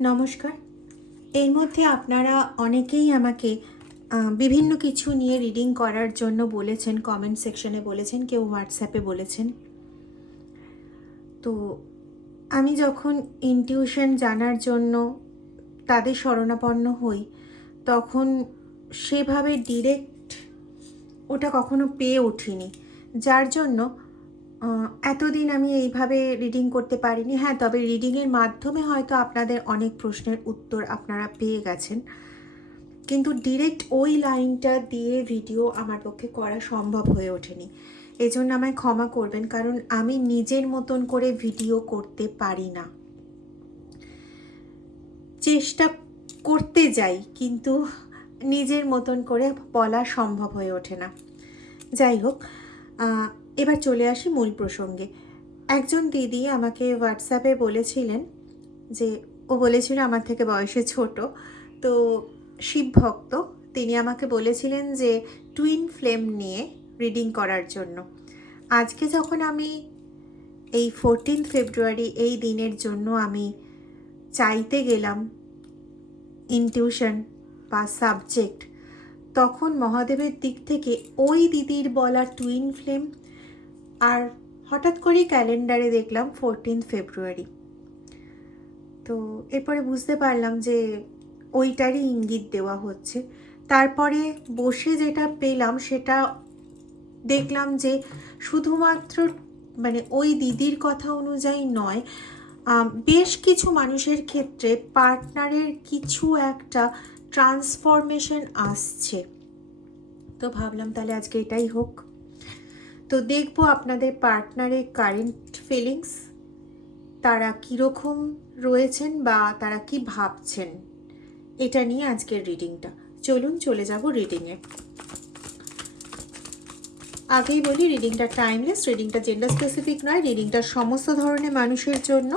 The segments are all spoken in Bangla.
নমস্কার। এর মধ্যে আপনারা অনেকেই আমাকে বিভিন্ন কিছু নিয়ে রিডিং করার জন্য বলেছেন, কমেন্ট সেকশনে বলেছেন, কেউ হোয়াটসঅ্যাপে বলেছেন। তো আমি যখন ইনটিউশন জানার জন্য তাদের শরণাপন্ন হই, তখন সেভাবে ডিরেক্ট ওটা কখনো পেয়ে উঠিনি, যার জন্য এতদিন আমি এইভাবে রিডিং করতে পারিনি। হ্যাঁ, তবে রিডিংয়ের মাধ্যমে হয়তো আপনাদের অনেক প্রশ্নের উত্তর আপনারা পেয়ে গেছেন, কিন্তু ডিরেক্ট ওই লাইনটা দিয়ে ভিডিও আমার পক্ষে করা সম্ভব হয়ে ওঠেনি। এজন্য আমায় ক্ষমা করবেন, কারণ আমি নিজের মতন করে ভিডিও করতে পারি না। চেষ্টা করতে যাই, কিন্তু নিজের মতন করে বলা সম্ভব হয়ে ওঠে না। যাই হোক, এবার চলে আসি মূল প্রসঙ্গে। একজন দিদি আমাকে হোয়াটসঅ্যাপে বলেছিলেন যে, ও বলেছিল আমার থেকে বয়সে ছোট, তো শিব ভক্ত। তিনি আমাকে বলেছিলেন যে টুইন ফ্লেম নিয়ে রিডিং করার জন্য। আজকে যখন আমি এই 14 ফেব্রুয়ারি এই দিনের জন্য আমি চাইতে গেলাম ইনটিউশন বা সাবজেক্ট, তখন মহাদেবের দিক থেকে ওই দিদির বলা টুইন ফ্লেম, আর হঠাৎ করেই ক্যালেন্ডারে দেখলাম 14 ফেব্রুয়ারি। তো এরপরে বুঝতে পারলাম যে ওইটারই ইঙ্গিত দেওয়া হচ্ছে। তারপরে বসে যেটা পেলাম সেটা দেখলাম যে শুধুমাত্র ওই দিদির কথা অনুযায়ী নয়, বেশ কিছু মানুষের ক্ষেত্রে পার্টনারের কিছু একটা ট্রান্সফরমেশন আসছে। তো ভাবলাম তাহলে আজকে এটাই হোক। তো দেখবো আপনাদের পার্টনারের কারেন্ট ফিলিংস, তারা কীরকম রয়েছেন বা তারা কি ভাবছেন, এটা নিয়ে আজকের রিডিংটা। চলুন চলে যাব রিডিংয়ে। আগেই বলি, রিডিংটা টাইমলেস, রিডিংটা জেন্ডার স্পেসিফিক নয়, রিডিংটা সমস্ত ধরনের মানুষের জন্য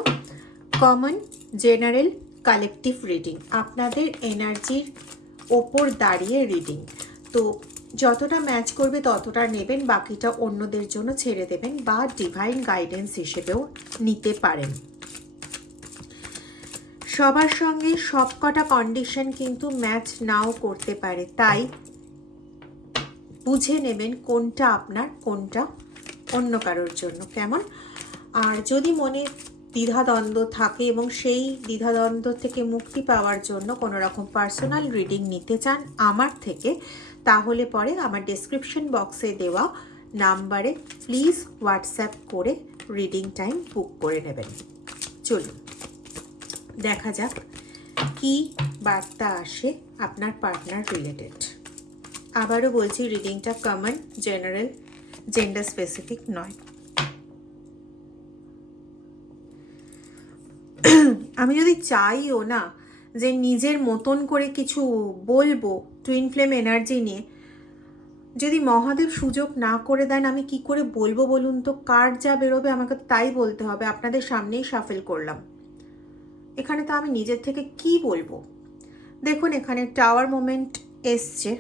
কমন, জেনারেল, কালেকটিভ রিডিং, আপনাদের এনার্জির ওপর দাঁড়িয়ে রিডিং। তো যতটা ম্যাচ করবে ততটা নেবেন, বাকিটা অন্যদের জন্য ছেড়ে দেবেন বা ডিভাইন গাইডেন্স হিসেবেও নিতে পারেন। সবার সঙ্গে সব কটা কন্ডিশন কিন্তু ম্যাচ নাও করতে পারে, তাই বুঝে নেবেন কোনটা আপনার, কোনটা অন্য কারোর জন্য। কেমন? আর যদি মনে দ্বিধাদ্বন্দ্ব থাকে এবং সেই দ্বিধাদ্বন্দ্ব থেকে মুক্তি পাওয়ার জন্য কোনো রকম পার্সোনাল রিডিং নিতে চান আমার থেকে, তাহলে পরে আমার ডেসক্রিপশন বক্সে দেওয়া নাম্বারে প্লিজ হোয়াটসঅ্যাপ করে রিডিং টাইম বুক করে নেবেন। চলুন দেখা যাক কি বার্তা আসে আপনার পার্টনার রিলেটেড। আবারও বলছি, রিডিংটা কমন, জেনারেল, জেন্ডার স্পেসিফিক নয়। আমি যদি চাইও না যে নিজের মতন করে কিছু বলবো টুইন ফ্লেম এনার্জি নিয়ে, যদি মহাদেব সুযোগ না করে দেন, আমি কি করে বলবো বলুন তো? কার যা বেরোবে আমাকে তাই বলতে হবে। আপনাদের সামনেই শাফেল করলাম, এখানে তো আমি নিজের থেকে কি বলবো। দেখুন, এখানে টাওয়ার মোমেন্ট এসছে।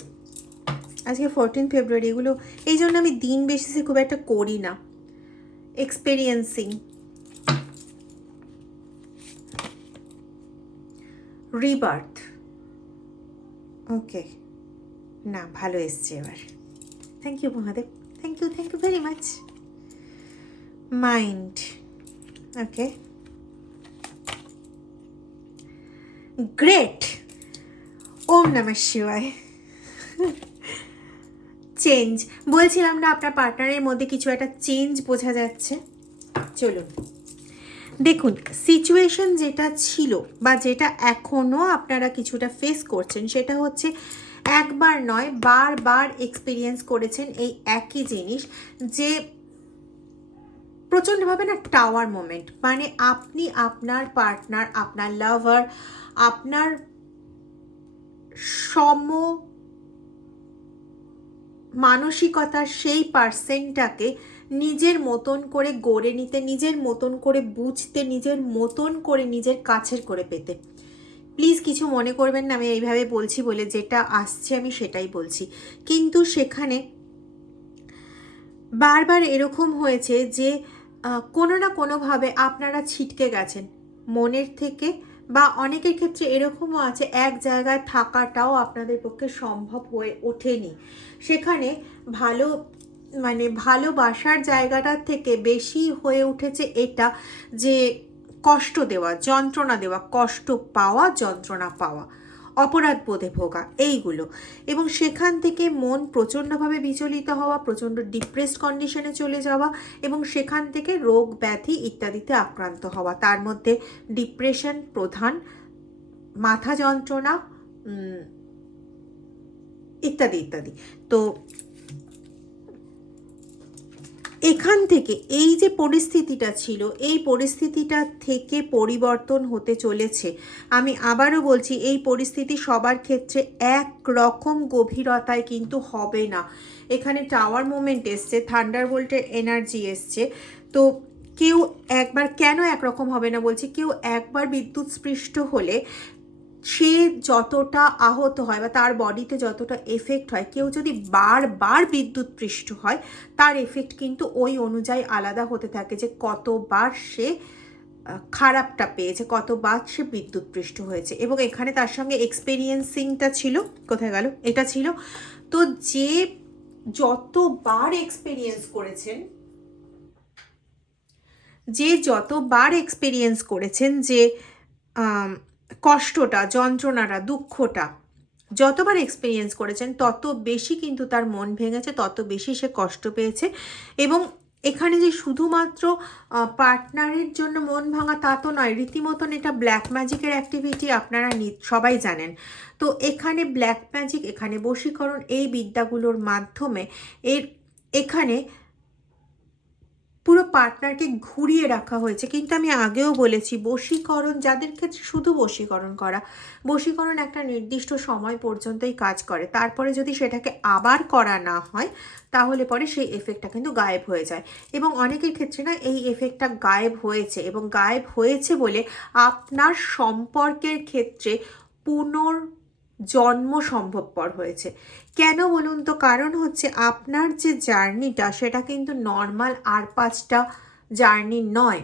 আজকে 14 ফেব্রুয়ারি, এগুলো এই জন্য আমি দিন বেসিসে খুব একটা করি না। এক্সপেরিয়েন্সিং, রিবার্থ, ওকে, না ভালো এসছে এবার। Thank you Mahadev, thank you very much. Mind, okay, great, ওম নমঃ শিবায়। চেঞ্জ, বলছিলাম না আপনার পার্টনারের মধ্যে কিছু একটা চেঞ্জ বোঝা যাচ্ছে। চলুন দেখুন, সিচুয়েশন যেটা ছিল বা যেটা এখনও আপনারা কিছুটা ফেস করছেন, সেটা হচ্ছে একবার নয় বারবার এক্সপিরিয়েন্স করেছেন এই একই জিনিস, যে প্রচণ্ডভাবে না টাওয়ার মোমেন্ট, মানে আপনি আপনার পার্টনার, আপনার লাভার, আপনার সম মানসিকতার সেই পার্সেনটাকে নিজের মতন করে গড়ে নিতে, নিজের মতন করে বুঝতে, নিজের মতন করে নিজের কাছের করে পেতে। প্লিজ কিছু মনে করবেন না, আমি এইভাবে বলছি বলে, যেটা আসছে আমি সেটাই বলছি। কিন্তু সেখানে বারবার এরকম হয়েছে যে কোনো না কোনোভাবে আপনারা ছিটকে গেছেন মনের থেকে বা অনেকের ক্ষেত্রে এরকমও আছে এক জায়গায় থাকাটাও আপনাদের পক্ষে সম্ভব হয়ে ওঠেনি, সেখানে ভালো মানে ভালোবাসার জায়গাটার থেকে বেশি হয়ে উঠেছে এটা যে কষ্ট দেওয়া, যন্ত্রণা দেওয়া, কষ্ট পাওয়া, যন্ত্রণা পাওয়া, অপরাধ বোধে ভোগা, এইগুলো। এবং সেখান থেকে মন প্রচণ্ডভাবে বিচলিত হওয়া, প্রচণ্ড ডিপ্রেসড কন্ডিশনে চলে যাওয়া এবং সেখান থেকে রোগ ব্যাধি ইত্যাদিতে আক্রান্ত হওয়া। তার মধ্যে ডিপ্রেশন প্রধান, মাথা যন্ত্রণা ইত্যাদি ইত্যাদি। তো এখান থেকে এই যে পরিস্থিতিটা ছিল, এই পরিস্থিতিটা থেকে পরিবর্তন হতে চলেছে। আমি আবারও বলছি, এই পরিস্থিতি সবার ক্ষেত্রে এক রকম গভীরতায় কিন্তু হবে না। এখানে টাওয়ার মোমেন্ট এসছে, থান্ডারবোল্টের এনার্জি এসছে। তো কেউ একবার, কেন একরকম হবে না বলছি, কেউ একবার বিদ্যুৎ স্পৃষ্ট হলে সে যতটা আহত হয় বা তার বডিতে যতটা এফেক্ট হয়, কেউ যদি বারবার বিদ্যুৎ পৃষ্ঠ হয় তার এফেক্ট কিন্তু ওই অনুযায়ী আলাদা হতে থাকে, যে কতবার সে খারাপটা পেয়েছে, কতবার সে বিদ্যুৎ পৃষ্ঠ হয়েছে। এবং এখানে তার সঙ্গে এক্সপেরিয়েন্সিংটা ছিল, কোথায় গেল, এটা ছিল। তো যে যতবার এক্সপেরিয়েন্স করেছেন, যে কষ্টটা, যন্ত্রণাটা, দুঃখটা যতবার এক্সপিরিয়েন্স করেছেন, তত বেশি কিন্তু তার মন ভেঙেছে, তত বেশি সে কষ্ট পেয়েছে। এবং এখানে যে শুধুমাত্র পার্টনারের জন্য মন ভাঙা তা তো নয়, রীতিমতন এটা ব্ল্যাক ম্যাজিকের অ্যাক্টিভিটি, আপনারা সবাই জানেন। তো এখানে ব্ল্যাক ম্যাজিক, এখানে বশীকরণ, এই বিদ্যাগুলোর মাধ্যমে এখানে পুরো পার্টনারকে ঘুরিয়ে রাখা হয়েছে। কিন্তু আমি আগেও বলেছি, বশীকরণ যাদের ক্ষেত্রে শুধু বশীকরণ করা, বশীকরণ একটা নির্দিষ্ট সময় পর্যন্তই কাজ করে, তারপরে যদি সেটাকে আবার করা না হয় তাহলে পরে সেই এফেক্টটা কিন্তু গায়েব হয়ে যায়। এবং অনেকের ক্ষেত্রে না এই এফেক্টটা গায়েব হয়েছে, এবং গায়েব হয়েছে বলে আপনার সম্পর্কের ক্ষেত্রে পুনর্জন্ম সম্ভবপর হয়েছে। কেন বলুন তো? কারণ হচ্ছে আপনার যে জার্নিটা সেটা কিন্তু নর্মাল আর 5টা জার্নি নয়।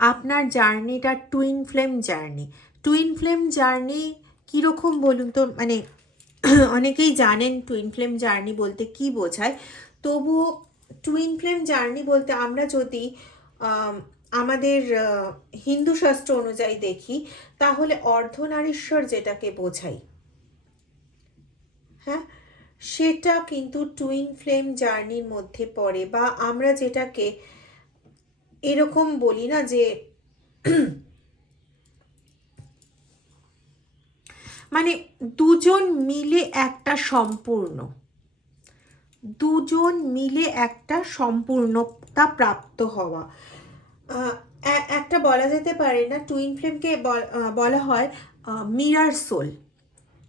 আপনার জার্নিটা twin flame journey. Twin flame journey কীরকম বলুন তো? মানে অনেকেই জানেন টুইন ফ্লেম জার্নি বলতে কি বোঝায়, তবুও টুইন ফ্লেম জার্নি বলতে আমরা যদি আমাদের হিন্দু শাস্ত্র অনুযায়ী দেখি, তাহলে অর্ধনারীশ্বর যেটাকে বোঝাই, হ্যাঁ, সেটা কিন্তু টুইন ফ্লেম জার্নির মধ্যে পড়ে। বা আমরা যেটাকে এরকম বলি না যে মানে দুজন মিলে একটা সম্পূর্ণ, দুজন মিলে একটা সম্পূর্ণতা প্রাপ্ত হওয়া। একটা বলা যেতে পারে না, টুইন ফ্লেমকে বলা হয় মিরর সোল,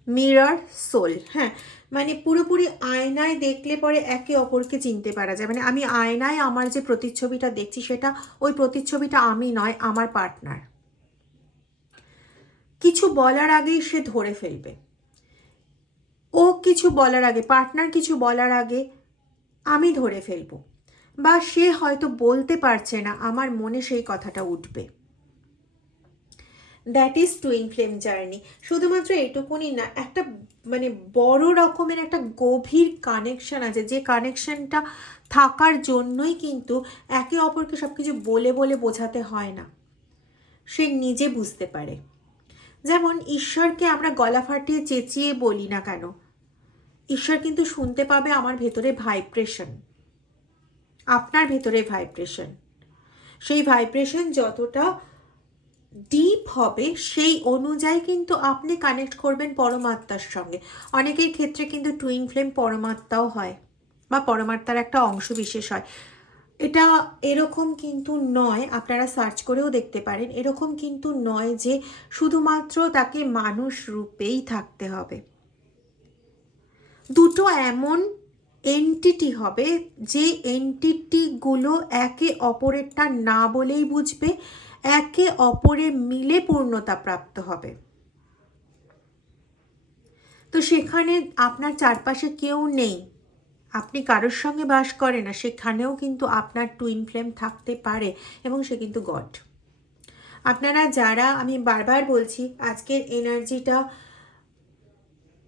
মিরর সোল। হ্যাঁ, মানে পুরোপুরি আয়নায় দেখলে পরে একে অপরকে চিনতে পারা যায়। মানে আমি আয়নায় আমার যে প্রতিচ্ছবিটা দেখছি, সেটা ওই প্রতিচ্ছবিটা আমি নয়, আমার পার্টনার। কিছু বলার আগেই সে ধরে ফেলবে, ও কিছু বলার আগে, পার্টনার কিছু বলার আগে আমি ধরে ফেলবো, বা সে হয়তো বলতে পারছে না, আমার মনে সেই কথাটা উঠবে। That is twin flame journey. শুধুমাত্র এটুকুনি না, একটা মানে বড় রকমের একটা গভীর কানেকশন আছে, যে কানেকশনটা থাকার জন্যই কিন্তু একে অপরকে সব কিছু বলে বলে বোঝাতে হয় না, সে নিজে বুঝতে পারে। যেমন ঈশ্বরকে আমরা গলা ফাটিয়ে চেঁচিয়ে বলি না কেন, ঈশ্বর কিন্তু শুনতে পাবে আমার ভেতরে ভাইব্রেশন, আপনার ভেতরে ভাইব্রেশন। সেই ভাইব্রেশন যতটা ডিপ হবে সেই অনুযায়ী কিন্তু আপনি কানেক্ট করবেন পরমাত্মার সঙ্গে। অনেকের ক্ষেত্রে কিন্তু টুইন ফ্লেম পরমাত্মাও হয়, বা পরমাত্মার একটা অংশ বিশেষ হয়। এটা এরকম কিন্তু নয়, আপনারা সার্চ করেও দেখতে পারেন, এরকম কিন্তু নয় যে শুধুমাত্র তাকে মানুষ রূপেই থাকতে হবে। দুটো এমন এন্টিটি হবে যে এন্টিটিগুলো একে অপরেরটা না বলেই বুঝবে, একে অপরে মিলে পূর্ণতা প্রাপ্ত হবে। তো সেখানে আপনার চারপাশে কেউ নেই, আপনি কারোর সঙ্গে বাস করেন না, সেখানেও কিন্তু আপনার টুইন ফ্লেম থাকতে পারে, এবং সে কিন্তু গড। আপনারা যারা, আমি বারবার বলছি, আজকের এনার্জিটা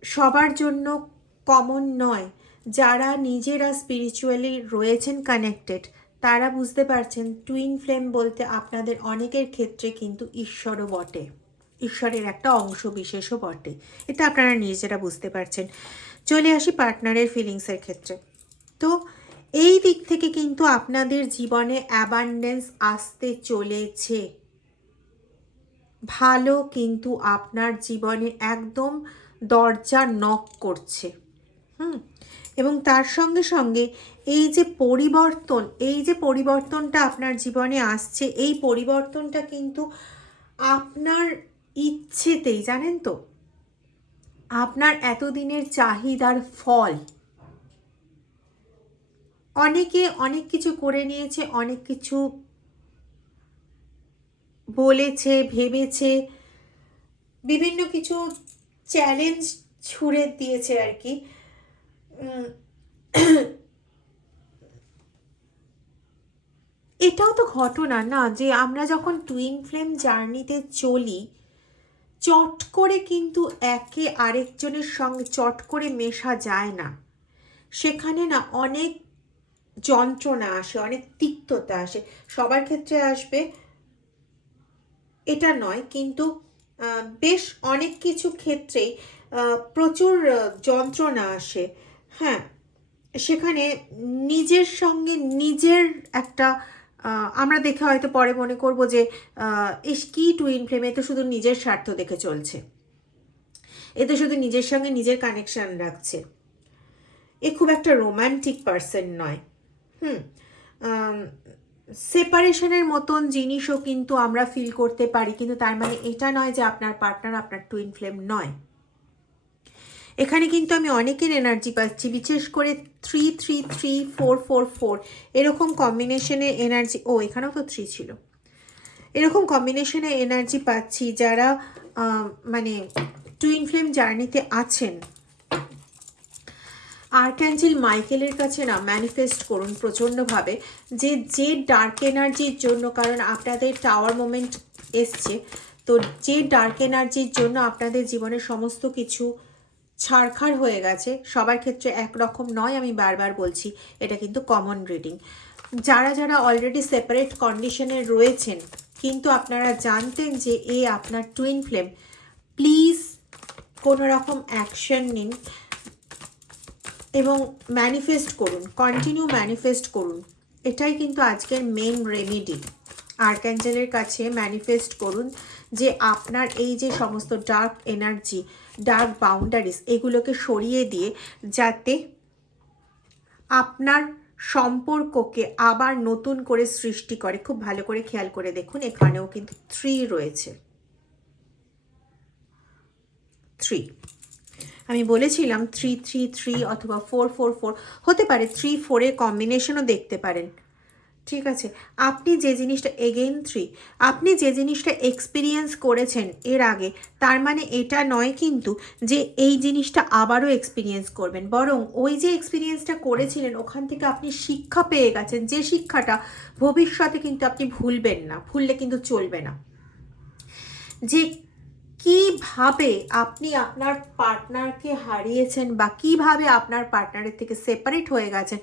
সবার জন্য কমন নয়। যারা নিজেরা স্পিরিচুয়ালি রয়েছেন কানেক্টেড, তারা বুঝতে পারছেন টুইন ফ্লেম বলতে আপনাদের অনেকের ক্ষেত্রে কিন্তু ঈশ্বরও বটে, ঈশ্বরের একটা অংশ বিশেষও বটে। এটা আপনারা নিজেরা বুঝতে পারছেন। চলে আসি পার্টনারের ফিলিংসের ক্ষেত্রে। তো এই দিক থেকে কিন্তু আপনাদের জীবনে অ্যাবান্ডেন্স আসতে চলেছে। ভালো কিন্তু আপনার জীবনে একদম দরজা নক করছে। এবং তার সঙ্গে সঙ্গে এই যে পরিবর্তনটা আপনার জীবনে আসছে, এই পরিবর্তনটা কিন্তু আপনার ইচ্ছেতেই, জানেন তো, আপনার এতদিনের চাহিদার ফল। অনেকে অনেক কিছু করে নিয়েছে, অনেক কিছু বলেছে, ভেবেছে, বিভিন্ন কিছু চ্যালেঞ্জ ছুড়ে দিয়েছে আর কি। এটাও তো ঘটনা না, যে আমরা যখন টুইন ফ্লেম জার্নিতে চলি, চট করে কিন্তু একে আরেকজনের সঙ্গে চট করে মেশা যায় না। সেখানে না অনেক যন্ত্রণা আসে, অনেক তিক্ততা আসে। সবার ক্ষেত্রে আসবে এটা নয়, কিন্তু বেশ অনেক কিছু ক্ষেত্রেই প্রচুর যন্ত্রণা আসে। হ্যাঁ, সেখানে নিজের সঙ্গে নিজের একটা আমরা দেখে হয়তো পরে মনে করব যে কি টুইন ফ্লেমে তো শুধু নিজের স্বার্থ দেখে চলছে, এ তো শুধু নিজের সঙ্গে নিজের কানেকশন রাখছে, এ খুব একটা রোম্যান্টিক পার্সন নয়। সেপারেশনের মতন জিনিসও কিন্তু আমরা ফিল করতে পারি, কিন্তু তার মানে এটা নয় যে আপনার পার্টনার আপনার টুইন ফ্লেম নয়। এখানে কিন্তু আমি অনেকের এনার্জি পাচ্ছি, বিশেষ করে 3-3-3-4-4-4 এরকম কম্বিনেশনের এনার্জি। এখানেও তো 3 ছিল। এরকম কম্বিনেশনের এনার্জি পাচ্ছি যারা মানে টুইন ফ্লেম জার্নিতে আছেন। আর্কঅ্যাঞ্জেল মাইকেলের কাছে না ম্যানিফেস্ট করুন প্রচণ্ডভাবে যে ডার্ক এনার্জির জন্য, কারণ আপনাদের টাওয়ার মোমেন্ট এসছে, তো যে ডার্ক এনার্জির জন্য আপনাদের জীবনের সমস্ত কিছু ছাড়খাড় হয়ে গেছে। সবার ক্ষেত্রে একরকম নয়, আমি বারবার বলছি, এটা কিন্তু কমন রিডিং। যারা যারা অলরেডি সেপারেট কন্ডিশনে রয়েছেন কিন্তু আপনারা জানতেন যে আপনার টুইন ফ্লেম, প্লিজ কোনো রকম অ্যাকশন নিন এবং ম্যানিফেস্ট করুন, কন্টিনিউ ম্যানিফেস্ট করুন। এটাই কিন্তু আজকের মেন রেমেডি। আর্কঅ্যাঞ্জেলের কাছে ম্যানিফেস্ট করুন যে আপনার এই যে সমস্ত ডার্ক এনার্জি, ডার্ক বাউন্ডারিজ, এগুলোকে সরিয়ে দিয়ে যাতে আপনার সম্পর্ককে আবার নতুন করে সৃষ্টি করে। খুব ভালো করে খেয়াল করে দেখুন, এখানেও কিন্তু 3 রয়েছে। 3 আমি বলেছিলাম 3-3-3 অথবা 4-4-4 হতে পারে, 3-4-এর কম্বিনেশনও দেখতে পারেন। ঠিক আছে, আপনি যে জিনিসটা আপনি যে জিনিসটা এক্সপিরিয়েন্স করেছেন এর আগে, তার মানে এটা নয় কিন্তু যে এই জিনিসটা আবারও এক্সপিরিয়েন্স করবেন, বরং ওই যে এক্সপিরিয়েন্সটা করেছিলেন ওখান থেকে আপনি শিক্ষা পেয়ে গেছেন, যে শিক্ষাটা ভবিষ্যতে কিন্তু আপনি ভুলবেন না, ভুললে কিন্তু চলবে না। যে কিভাবে আপনি আপনার পার্টনারকে হারিয়েছেন বা কিভাবে আপনার পার্টনারের থেকে সেপারেট হয়ে গেছেন,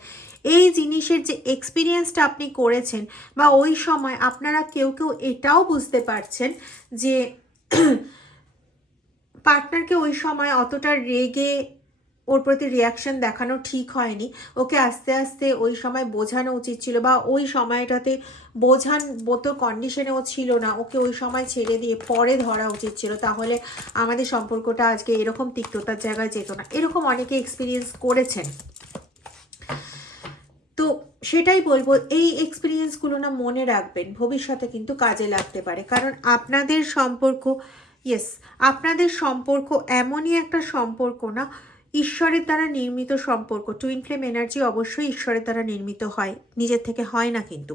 এই জিনিসের যে এক্সপিরিয়েন্সটা আপনি করেছেন, বা ওই সময় আপনারা কেউ কেউ এটাও বুঝতে পারছেন যে পার্টনারকে ওই সময় অতটা রেগে ওর প্রতি রিয়াকশন দেখানো ঠিক হয়নি, ওকে আস্তে আস্তে ওই সময় বোঝানো উচিত ছিল, বা ওই সময়টাতে বোঝান মতো কন্ডিশনে ও ছিল না, ওকে ওই সময় ছেড়ে দিয়ে পরে ধরা উচিত ছিল, তাহলে আমাদের সম্পর্কটা আজকে এরকম তিক্ততার জায়গায় যেত না। এরকম অনেকে এক্সপিরিয়েন্স করেছেন। তো সেটাই বলবো, এই এক্সপিরিয়েন্সগুলো না মনে রাখবেন, ভবিষ্যতে কিন্তু কাজে লাগতে পারে। কারণ আপনাদের সম্পর্ক, আপনাদের সম্পর্ক এমনই একটা সম্পর্ক না, ঈশ্বরের দ্বারা নির্মিত সম্পর্ক। টুইন ফ্লেম এনার্জি অবশ্যই ঈশ্বরের দ্বারা নির্মিত হয়, নিজের থেকে হয় না কিন্তু।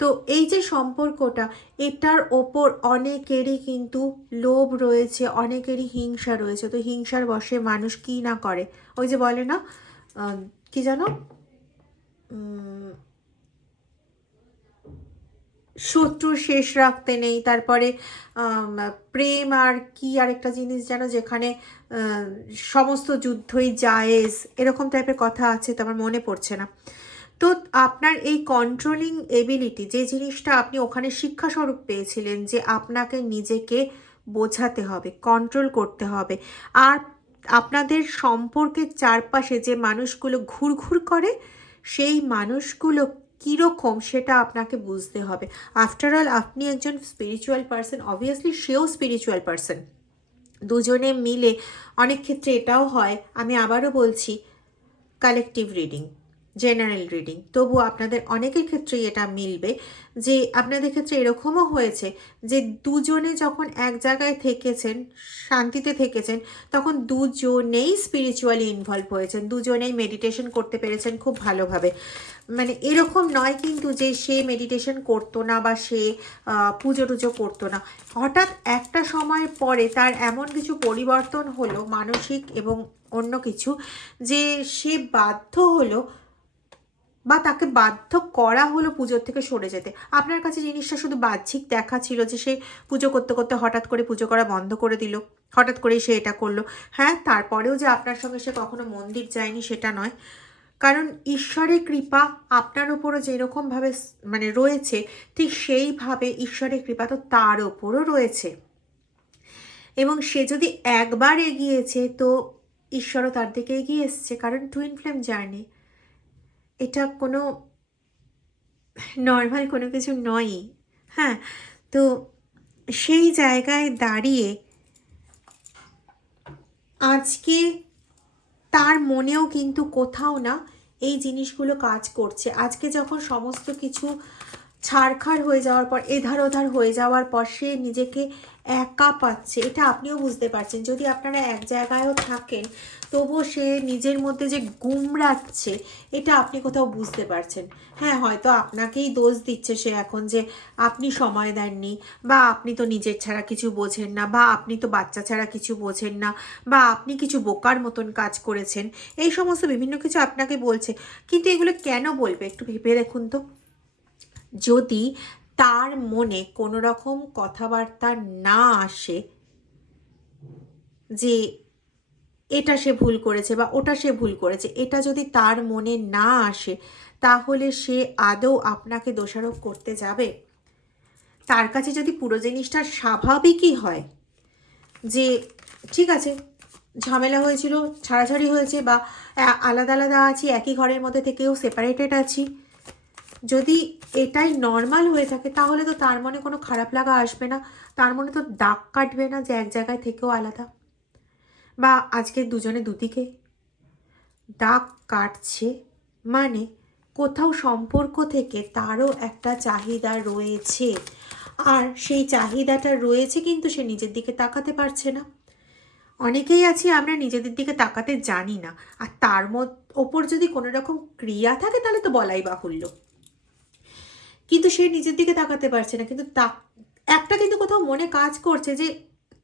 তো এই যে সম্পর্কটা, এটার ওপর অনেকেরই কিন্তু লোভ রয়েছে, অনেকেরই হিংসা রয়েছে। তো হিংসার বশে মানুষ কি না করে, ওই যে বলে না কি জানো, শত্রুর শেষ রাখতে নেই। তারপরে প্রেম আর কি আরেকটা জিনিস যেন, যেখানে সমস্ত যুদ্ধই জায়েজ, এরকম টাইপের কথা আছে, তো আমার মনে পড়ছে না। তো আপনার এই কন্ট্রোলিং এবিলিটি, যে জিনিসটা আপনি ওখানে শিক্ষাস্বরূপ পেয়েছিলেন, যে আপনাকে নিজেকে বোঝাতে হবে, কন্ট্রোল করতে হবে, আর আপনাদের সম্পর্কের চারপাশে যে মানুষগুলো ঘুরঘুর করে, সেই মানুষগুলো কীরকম সেটা আপনাকে বুঝতে হবে। আফটার অল আপনি একজন স্পিরিচুয়াল পারসন, অবভিয়াসলি সেও স্পিরিচুয়াল পারসন। দুজনে মিলে অনেক ক্ষেত্রে এটাও হয়, আমি আবারও বলছি, কালেকটিভ রিডিং, জেনারেল রিডিং, তবু আপনাদের অনেকের ক্ষেত্রেই এটা মিলবে, যে আপনাদের ক্ষেত্রে এরকমও হয়েছে যে দুজনে যখন এক জায়গায় থেকেছেন, শান্তিতে থেকেছেন, তখন দুজনেই স্পিরিচুয়ালি ইনভলভ হয়েছেন, দুজনেই মেডিটেশন করতে পেরেছেন খুব ভালোভাবে। মানে এরকম নয় কিন্তু যে সে মেডিটেশন করতো না বা সে পুজো টুজো করতো না, হঠাৎ একটা সময় পরে তার এমন কিছু পরিবর্তন হলো মানসিক এবং অন্য কিছু, যে সে বাধ্য হলো বা তাকে বাধ্য করা হলো পুজোর থেকে সরে যেতে। আপনার কাছে জিনিসটা শুধু বাহ্যিক দেখা ছিল, যে সে পুজো করতে করতে হঠাৎ করে পুজো করা বন্ধ করে দিল, হঠাৎ করেই সে এটা করলো। হ্যাঁ, তারপরেও যে আপনার সঙ্গে সে কখনো মন্দির যায়নি সেটা নয়, কারণ ঈশ্বরের কৃপা আপনার উপরও যেরকমভাবে মানে রয়েছে, ঠিক সেইভাবে ঈশ্বরের কৃপা তো তার ওপরও রয়েছে। এবং সে যদি একবার এগিয়েছে, তো ঈশ্বরও তার দিকে এগিয়ে এসছে, কারণ টুইন ফ্লেম জার্নি এটা কোনো নর্মাল কোনো কিছু নয়ই। হ্যাঁ, তো সেই জায়গায় দাঁড়িয়ে আজকে তার মনেও কিন্তু কোথাও না এই জিনিসগুলো কাজ করছে। আজকে যখন সমস্ত কিছু ছাড়খাড় হয়ে যাওয়ার পর, এধার ওধার হয়ে যাওয়ার পর, সে নিজেকে একা পাচ্ছে, এটা আপনিও বুঝতে পারছেন। যদি আপনারা এক জায়গায়ও থাকেন, তবুও সে নিজের মধ্যে যে গুমরাচ্ছে, এটা আপনি কোথাও বুঝতে পারছেন। হ্যাঁ, হয়তো আপনাকেই দোষ দিচ্ছে সে এখন, যে আপনি সময় দেননি, বা আপনি তো নিজের ছাড়া কিছু বোঝেন না, বা আপনি তো বাচ্চা ছাড়া কিছু বোঝেন না, বা আপনি কিছু বোকার মতন কাজ করেছেন, এই সমস্ত বিভিন্ন কিছু আপনাকে বলছে। কিন্তু এগুলো কেন বলবে একটু ভেবে দেখুন তো। যদি তার মনে কোনো রকম কথাবার্তা না আসে যে এটা সে ভুল করেছে বা ওটা সে ভুল করেছে, এটা যদি তার মনে না আসে, তাহলে সে আদৌ আপনাকে দোষারোপ করতে যাবে? তার কাছে যদি পুরো জিনিসটা স্বাভাবিকই হয়, যে ঠিক আছে, ঝামেলা হয়েছিল, ছাড়াছাড়ি হয়েছে, বা আলাদা আলাদা আছি, একই ঘরের মধ্যে থেকেও সেপারেটেড আছি, যদি এটাই নর্মাল হয়ে থাকে, তাহলে তো তার মনে কোনো খারাপ লাগা আসবে না, তার মনে তো দাগ কাটবে না যে এক জায়গায় থেকেও আলাদা। বা আজকে দুজনে দুদিকে দাগ কাটছে, মানে কোথাও সম্পর্ক থেকে তারও একটা চাহিদা রয়েছে, আর সেই চাহিদাটা রয়েছে, কিন্তু সে নিজের দিকে তাকাতে পারছে না। অনেকেই আছি আমরা নিজেদের দিকে তাকাতে জানি না, আর তার ওপর যদি কোনো রকম ক্রিয়া থাকে, তাহলে তো বলাই বাহুল্য। কিন্তু সে নিজের দিকে তাকাতে পারছে না, কিন্তু একটা কিন্তু কোথাও মনে কাজ করছে যে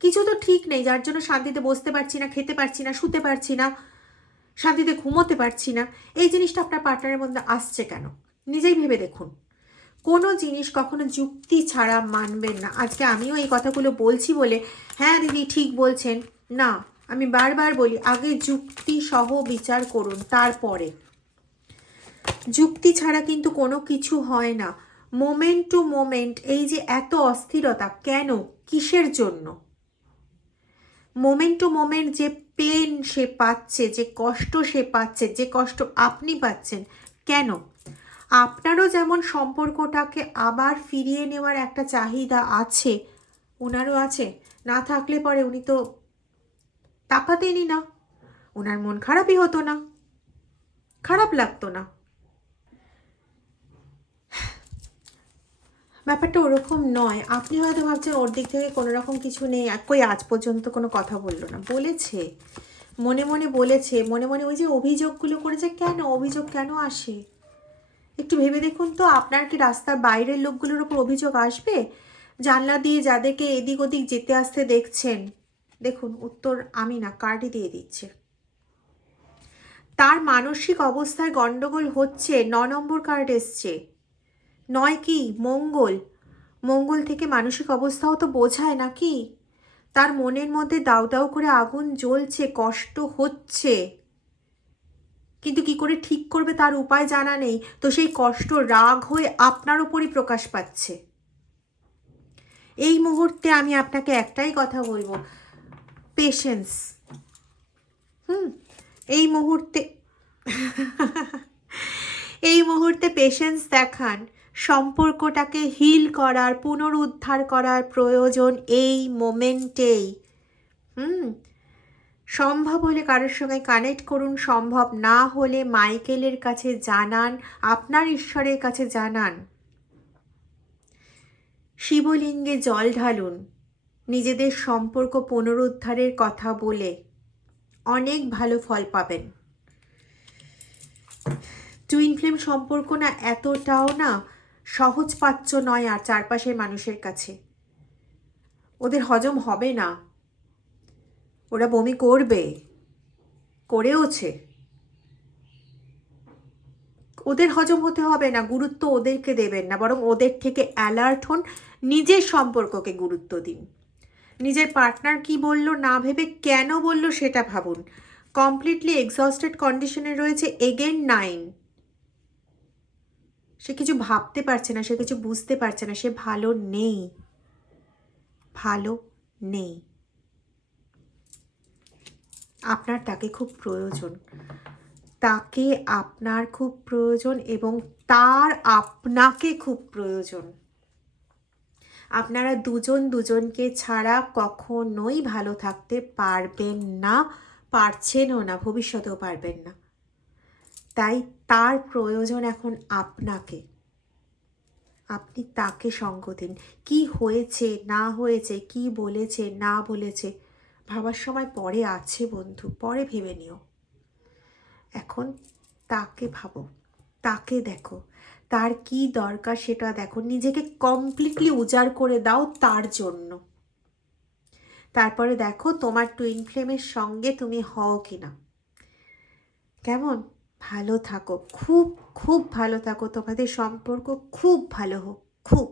কিছু তো ঠিক নেই, যার জন্য শান্তিতে বসতে পারছি না, খেতে পারছি না, শুতে পারছি না, শান্তিতে ঘুমোতে পারছি না। এই জিনিসটা আপনার পার্টনারের মধ্যে আসছে কেন? নিজেই ভেবে দেখুন। কোনো জিনিস কখনো যুক্তি ছাড়া মানবেন না। আজকে আমিও এই কথাগুলো বলছি বলে হ্যাঁ দিদি ঠিক বলছেন না, আমি বারবার বলি, আগে যুক্তি সহ বিচার করুন, তারপরে। যুক্তি ছাড়া কিন্তু কোনো কিছু হয় না। মোমেন্ট টু মোমেন্ট এই যে এত অস্থিরতা কেন, কিসের জন্য? মোমেন্ট টু মোমেন্ট যে পেন সে পাচ্ছে, যে কষ্ট সে পাচ্ছে, যে কষ্ট আপনি পাচ্ছেন, কেন? আপনারও যেমন সম্পর্কটাকে আবার ফিরিয়ে নেওয়ার একটা চাহিদা আছে, ওনারও আছে। না থাকলে পরে উনি তো তাকাতেনই না, ওনার মন খারাপই হতো না, খারাপ লাগতো না। ব্যাপারটা ওরকম নয়। আপনি হয়তো ভাবছেন ওর দিক থেকে কোনো রকম কিছু নেই, কই আজ পর্যন্ত কোনো কথা বললো না। বলেছে, মনে মনে বলেছে, মনে মনে ওই যে অভিযোগগুলো করেছে। কেন অভিযোগ কেন আসে একটু ভেবে দেখুন তো। আপনার কি রাস্তার বাইরের লোকগুলোর ওপর অভিযোগ আসবে? জানলা দিয়ে যাদেরকে এদিক ওদিক যেতে আসতে দেখছেন, দেখুন উত্তর আমি না, কার্ডই দিয়ে দিচ্ছে। তার মানসিক অবস্থায় গন্ডগোল হচ্ছে, 9 নম্বর কার্ড এসছে। 9 কি মঙ্গল, মঙ্গল থেকে মানসিক অবস্থাও তো বোঝায় নাকি? তার মনের মধ্যে দাউ দাউ করে আগুন জ্বলছে, কষ্ট হচ্ছে, কিন্তু কি করে ঠিক করবে তার উপায় জানা নেই। তো সেই কষ্ট রাগ হয়ে আপনার ওপরই প্রকাশ পাচ্ছে। এই মুহূর্তে আমি আপনাকে একটাই কথা বলবো, পেশেন্স। এই মুহূর্তে এই মুহূর্তে পেশেন্স দেখান। সম্পর্কটাকে হিল করার, পুনরুদ্ধার করার প্রয়োজন এই মোমেন্টেই। সম্ভব হলে কারোর সঙ্গে কানেক্ট করুন, সম্ভব না হলে মাইকেলের কাছে জানান, আপনার ঈশ্বরের কাছে জানান, শিবলিঙ্গে জল ঢালুন, নিজেদের সম্পর্ক পুনরুদ্ধারের কথা বলে অনেক ভালো ফল পাবেন। টুইন ফ্লেম সম্পর্ক না এতটাও না সহজপাচ্য নয় আর চারপাশের মানুষের কাছে। ওদের হজম হবে না, ওরা বমি করবে, করেওছে। ওদের হজম হতে হবে না, গুরুত্ব ওদেরকে দেবেন না, বরং ওদের থেকে অ্যালার্ট হন, নিজের সম্পর্ককে গুরুত্ব দিন। নিজের পার্টনার কি বলল না ভেবে কেন বলল সেটা ভাবুন। কমপ্লিটলি এক্সস্টেড কন্ডিশনে রয়েছে, এগেন 9। সে কিছু ভাবতে পারছে না, সে কিছু বুঝতে পারছে না, সে ভালো নেই, ভালো নেই। আপনার তাকে খুব প্রয়োজন, তাকে আপনার খুব প্রয়োজন এবং তার আপনাকে খুব প্রয়োজন। আপনারা দুজন দুজনকে ছাড়া কখনোই ভালো থাকতে পারবেন না, পারছেনও না, ভবিষ্যতেও পারবেন না। তাই তার প্রয়োজন এখন আপনাকে। আপনি তাকে সঙ্গ দিন। কি হয়েছে না হয়েছে, কি বলেছে না বলেছে ভাবার সময় পরে আছে বন্ধু, পরে ভেবে নিও। এখন তাকে ভাবো, তাকে দেখো, তার কি দরকার সেটা দেখো, নিজেকে কমপ্লিটলি উজাড় করে দাও তার জন্য। তারপরে দেখো তোমার টুইন ফ্লেমের সঙ্গে তুমি হও কিনা। কেমন? ভালো থাকো, খুব খুব ভালো থাকো, তোমাদের সম্পর্ক খুব ভালো হোক, খুব।